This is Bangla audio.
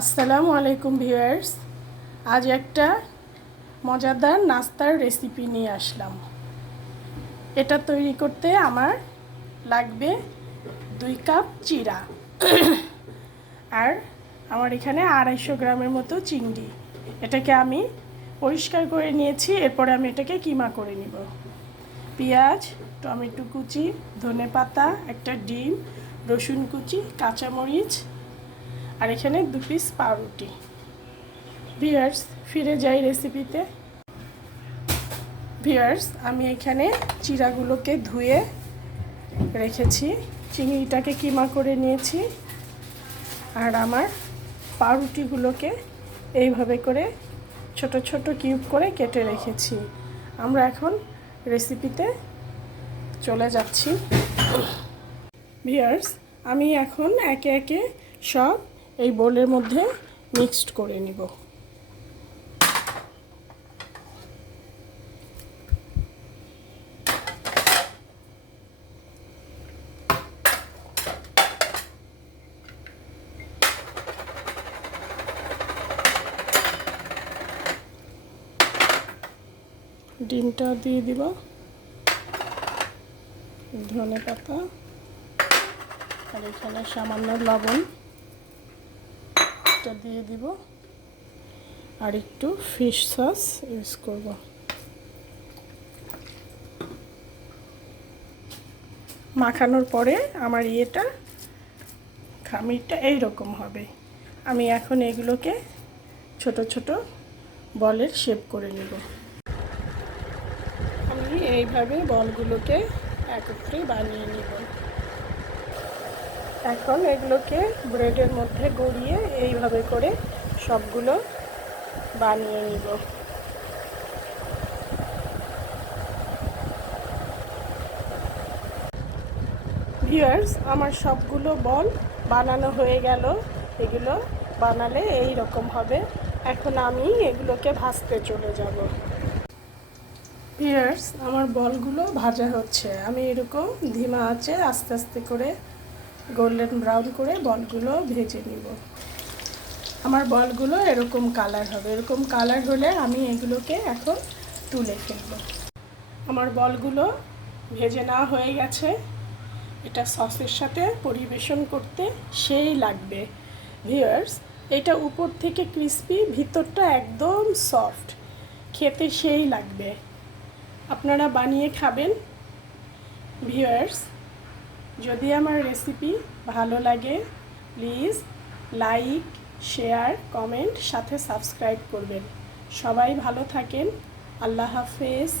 আসসালামু আলাইকুম ভিউয়ার্স। আজ একটা মজাদার নাস্তার রেসিপি নিয়ে আসলাম। এটা তৈরি করতে আমার লাগবে 2 কাপ চিড়া আর আমার এখানে 250 গ্রামের মতো চিংড়ি। এটাকে আমি পরিষ্কার করে নিয়েছি, এরপরে আমি এটাকে কিমা করে নিব। পেঁয়াজ, টমেটো কুচি, ধনেপাতা, একটা ডিম, রসুন কুচি, কাঁচামরিচ আর এখানে 2 পিস পাউরুটি। ভিউয়ার্স, ফিরে যাই রেসিপিতে। ভিউয়ার্স, আমি এখানে চিড়াগুলোকে ধুয়ে রেখেছি, চিংড়িটাকে কিমা করে নিয়েছি আর আমার পাউরুটিগুলোকে এইভাবে করে ছোট ছোট কিউব করে কেটে রেখেছি। আমরা এখন রেসিপিতে চলে যাচ্ছি। ভিউয়ার্স, আমি এখন একে একে সব এই বোলের মধ্যে মিক্সড করে নিব। ডিমটা দিয়ে দিব, ধনেপাতা আর এখানে সামান্য লবণ এটা দিয়ে দিব আর একটু ফিশ সস ইউজ করব। মাখানোর পরে আমার খামিরটা এইরকম হবে। আমি এখন এগুলোকে ছোট ছোট বলের শেপ করে নেব। আমি এইভাবে বলগুলোকে একত্রে বানিয়ে নেব। এখন এগুলোকে ব্রেডের মধ্যে গড়িয়ে এইভাবে করে সবগুলো বানিয়ে নিব। ভিউয়ার্স, আমার সবগুলো বল বানানো হয়ে গেল। এগুলো বানালে এই রকম হবে। এখন আমি এগুলোকে ভাজতে চলে যাব। ভিউয়ার্স, আমার বলগুলো ভাজা হচ্ছে। আমি এরকম ধিমা আঁচে আস্তে আস্তে করে গোল্ডেন ব্রাউন করে বলগুলো ভেজে নিব। আমার বলগুলো এরকম কালার হবে। এরকম কালার হলে আমি এগুলোকে এখন তুলে ফেলব। আমার বলগুলো ভেজে নেওয়া হয়ে গেছে। এটা সসের সাথে পরিবেশন করতে সেই লাগবে। ভিউয়ার্স, এটা উপর থেকে ক্রিস্পি, ভিতরটা একদম সফট, খেতে সেই লাগবে। আপনারা বানিয়ে খাবেন। ভিউয়ার্স, যদি আমার রেসিপি ভালো লাগে প্লিজ লাইক, শেয়ার, কমেন্ট, সাথে সাবস্ক্রাইব করবেন। সবাই ভালো থাকেন। আল্লাহ হাফেজ।